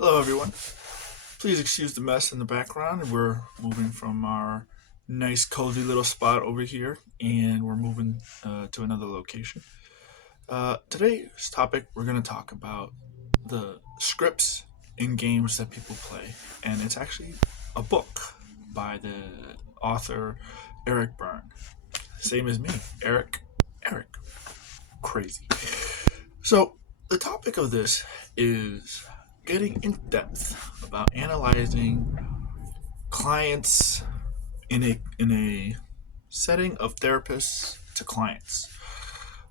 Hello, everyone. Please excuse the mess in the background. We're moving from our nice, cozy little spot over here, and we're moving to another location. Today's topic, we're going to talk about the scripts in games that people play, and it's actually a book by the author Eric Byrne. Same as me, Eric. Eric, crazy. So, the topic of this is getting in depth about analyzing clients in a setting of therapists to clients.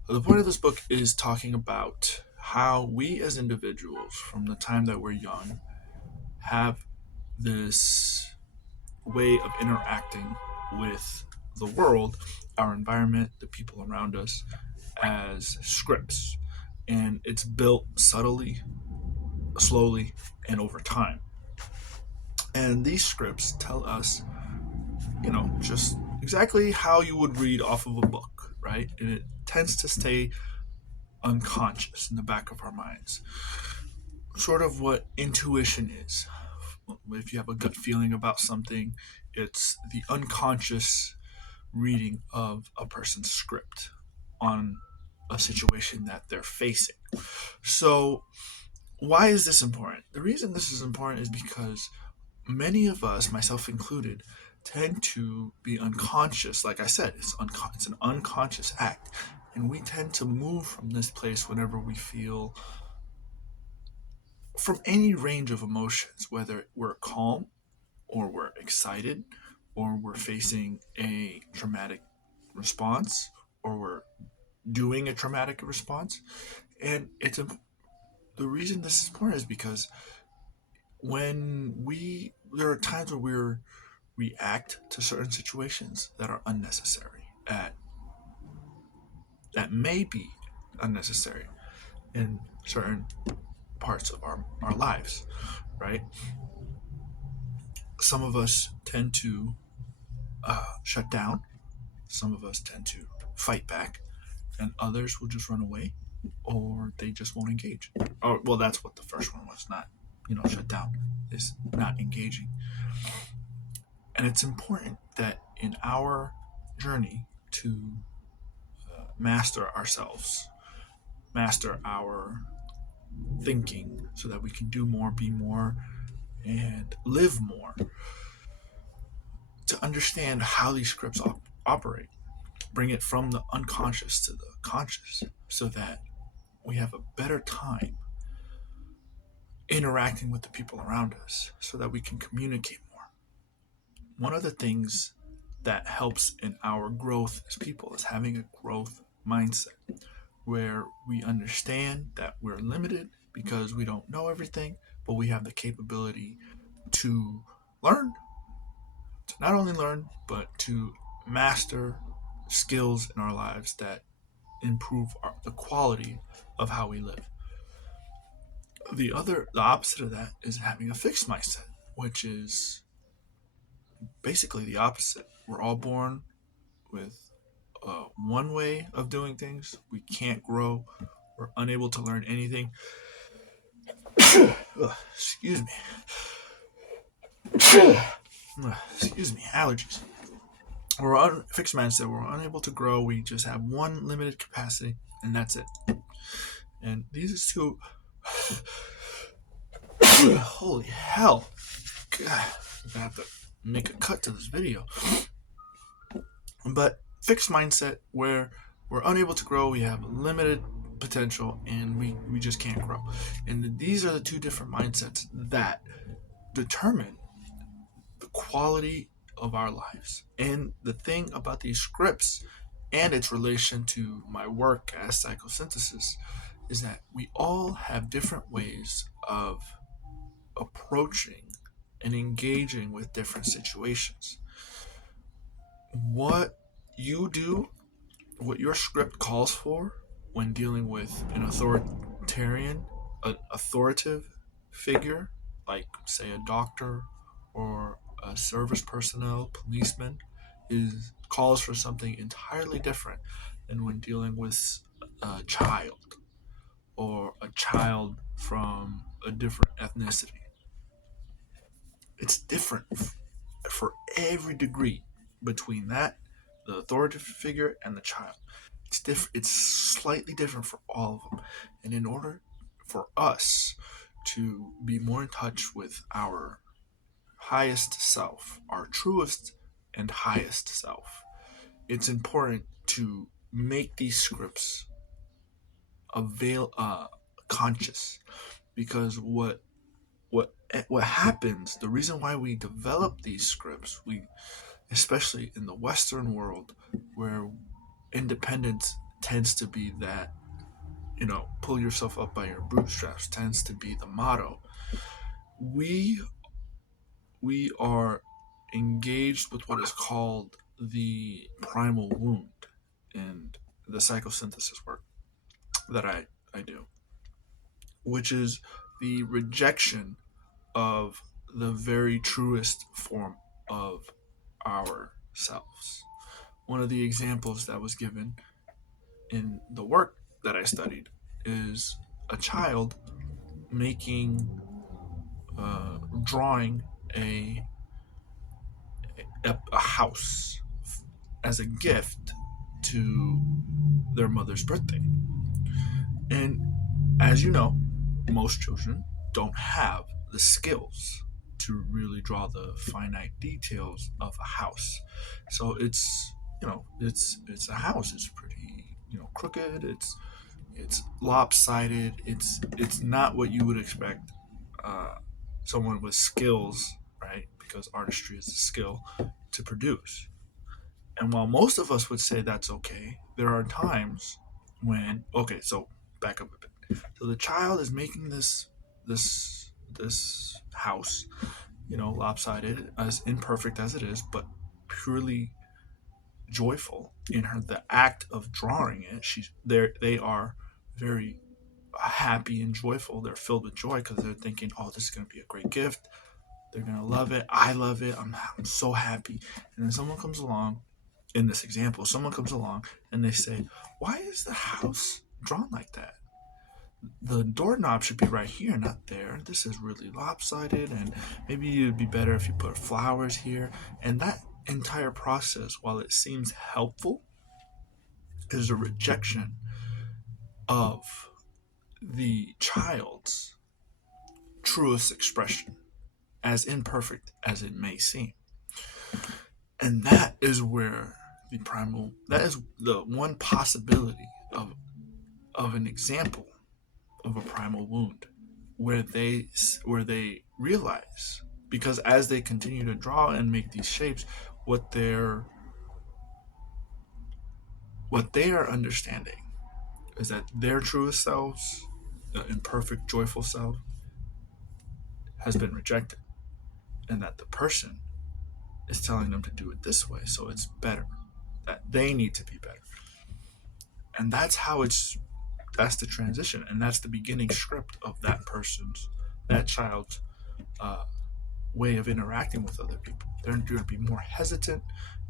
The point of this book is talking about how we as individuals, from the time that we're young, have this way of interacting with the world, our environment, the people around us, as scripts. And it's built subtly, slowly, and over time. And these scripts tell us, just exactly how you would read off of a book, right? And it tends to stay unconscious in the back of our minds. Sort of what intuition is. If you have a gut feeling about something, it's the unconscious reading of a person's script on a situation that they're facing. So, why is this important? The reason this is important is because many of us, myself included, tend to be unconscious. Like I said, it's an unconscious act. And we tend to move from this place whenever we feel from any range of emotions, whether we're calm or we're excited or we're facing a traumatic response or we're doing a traumatic response. And the reason this is important is because there are times where we're react to certain situations that are unnecessary, that may be unnecessary in certain parts of our lives, right? Some of us tend to shut down, some of us tend to fight back, and others will just run away or they just won't engage. Or, well, that's what the first one was, not, shut down, is not engaging. And it's important that in our journey to master ourselves, master our thinking so that we can do more, be more, and live more, to understand how these scripts operate, bring it from the unconscious to the conscious so that we have a better time interacting with the people around us so that we can communicate more. One of the things that helps in our growth as people is having a growth mindset where we understand that we're limited because we don't know everything, but we have the capability to learn, to not only learn, but to master skills in our lives that improve the quality of how we live. The opposite of that is having a fixed mindset, which is basically the opposite. We're all born with one way of doing things. We can't grow. We're unable to learn anything. Excuse me. Excuse me. Allergies. We're on fixed mindset. We're unable to grow. We just have one limited capacity, and that's it. And these two. Holy hell! God, I'm gonna have to make a cut to this video. But fixed mindset where we're unable to grow, we have limited potential, and we just can't grow. And these are the two different mindsets that determine the quality of our lives. And the thing about these scripts and its relation to my work as psychosynthesis is that we all have different ways of approaching and engaging with different situations. What you do, what your script calls for when dealing with an authoritative figure, like, say, a doctor or a service personnel, policeman, is calls for something entirely different than when dealing with a child or a child from a different ethnicity. It's different for every degree between that, the authoritative figure, and the child. It's different. It's slightly different for all of them. And in order for us to be more in touch with our highest self, our truest and highest self, it's important to make these scripts avail conscious, because what happens, the reason why we develop these scripts, we, especially in the Western world, where independence tends to be that, pull yourself up by your bootstraps tends to be the motto. We we are engaged with what is called the primal wound in the psychosynthesis work that I do, which is the rejection of the very truest form of ourselves. One of the examples that was given in the work that I studied is a child making, drawing a house as a gift to their mother's birthday. And as you know, most children don't have the skills to really draw the finite details of a house. So it's a house. It's pretty, crooked. It's lopsided. It's not what you would expect, uh, someone with skills, right? Because artistry is a skill, to produce. And while most of us would say that's okay, there are times when, okay, so back up a bit. So the child is making this house, lopsided, as imperfect as it is, but purely joyful in her the act of drawing it. She's there. They are very happy and joyful. They're filled with joy because they're thinking, "Oh, this is going to be a great gift. They're going to love it. I love it. I'm so happy." And then someone comes along. In this example, someone comes along and they say, "Why is the house drawn like that? The doorknob should be right here, not there. This is really lopsided, and maybe it'd be better if you put flowers here." And that entire process, while it seems helpful, is a rejection of the child's truest expression, as imperfect as it may seem. And that is where that is the one possibility of an example of a primal wound, where they realize, because as they continue to draw and make these shapes, what they are understanding is that their truest selves, the imperfect joyful self, has been rejected, and that the person is telling them to do it this way, so it's better, that they need to be better. And that's the transition, and that's the beginning script of that child's, uh, way of interacting with other people. They're going to be more hesitant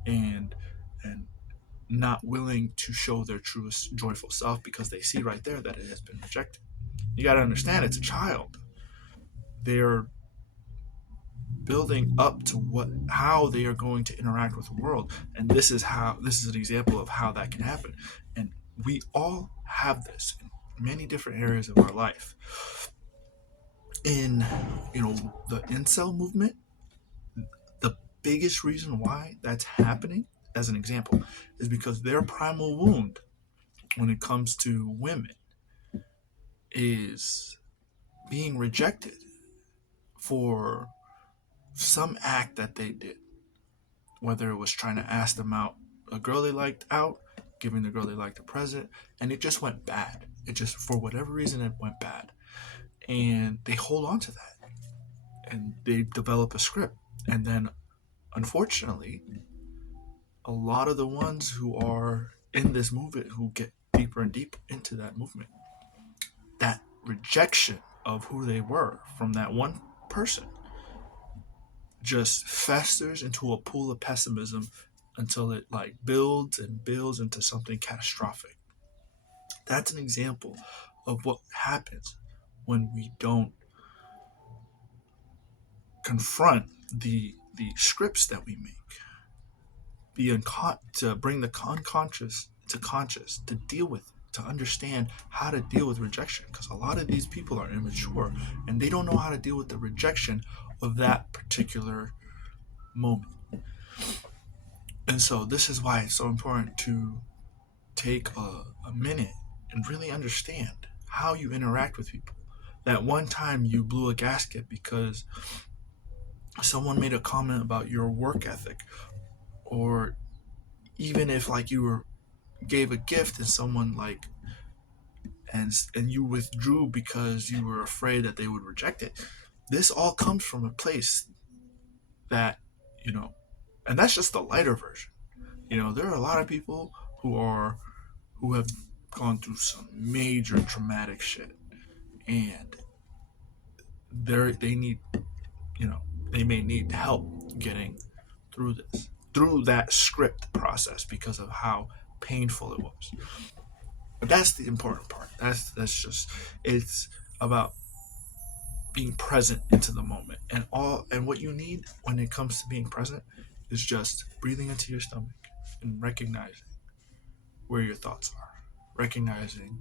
and and not willing to show their truest joyful self, because they see right there that it has been rejected. You got to understand, it's a child. They're building up to how they are going to interact with the world, and this is an example of how that can happen. And we all have this in many different areas of our life. In the incel movement, the biggest reason why that's happening, as an example, is because their primal wound when it comes to women is being rejected for some act that they did, whether it was trying to ask them out, a girl they liked out, giving the girl they liked a present, and it just went bad. It just, for whatever reason, it went bad. And they hold on to that and they develop a script. And then, unfortunately, a lot of the ones who are in this movement, who get deeper and deeper into that movement, that rejection of who they were from that one person just festers into a pool of pessimism until it like builds and builds into something catastrophic. That's an example of what happens when we don't confront the scripts that we make, to bring the unconscious to conscious, to deal with it, to understand how to deal with rejection, because a lot of these people are immature and they don't know how to deal with the rejection of that particular moment. And so this is why it's so important to take a minute and really understand how you interact with people. That one time you blew a gasket because someone made a comment about your work ethic, or even if like gave a gift and someone and you withdrew because you were afraid that they would reject it. This all comes from a place that, you know, and that's just the lighter version. There are a lot of people who have gone through some major traumatic shit, and they need, they may need help getting through that script process because of how painful it was. But that's the important part. That's just, it's about being present into the moment, and what you need when it comes to being present is just breathing into your stomach and recognizing where your thoughts are, recognizing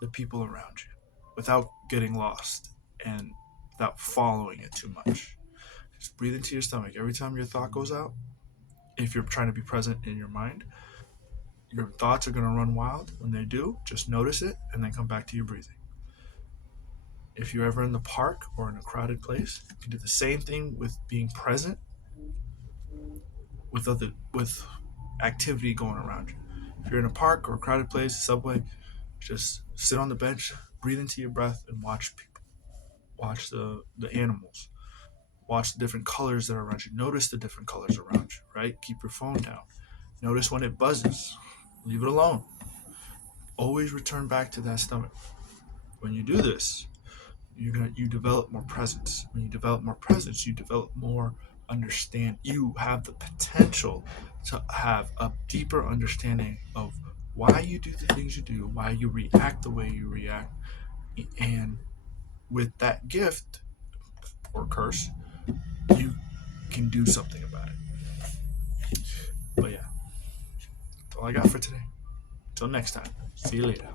the people around you without getting lost and without following it too much. Just breathe into your stomach every time your thought goes out. If you're trying to be present in your mind, your thoughts are going to run wild. When they do, just notice it and then come back to your breathing. If you're ever in the park or in a crowded place, you can do the same thing with being present with activity going around you. If you're in a park or a crowded place, a subway, just sit on the bench, breathe into your breath, and watch people. Watch the animals. Watch the different colors that are around you. Notice the different colors around you, right? Keep your phone down. Notice when it buzzes. Leave it alone. Always return back to that stomach. When you do this, you develop more presence. When you develop more presence, you develop more understand. You have the potential to have a deeper understanding of why you do the things you do, why you react the way you react, and with that gift or curse, you can do something about it. But yeah, that's all I got for today. Until next time, see you later.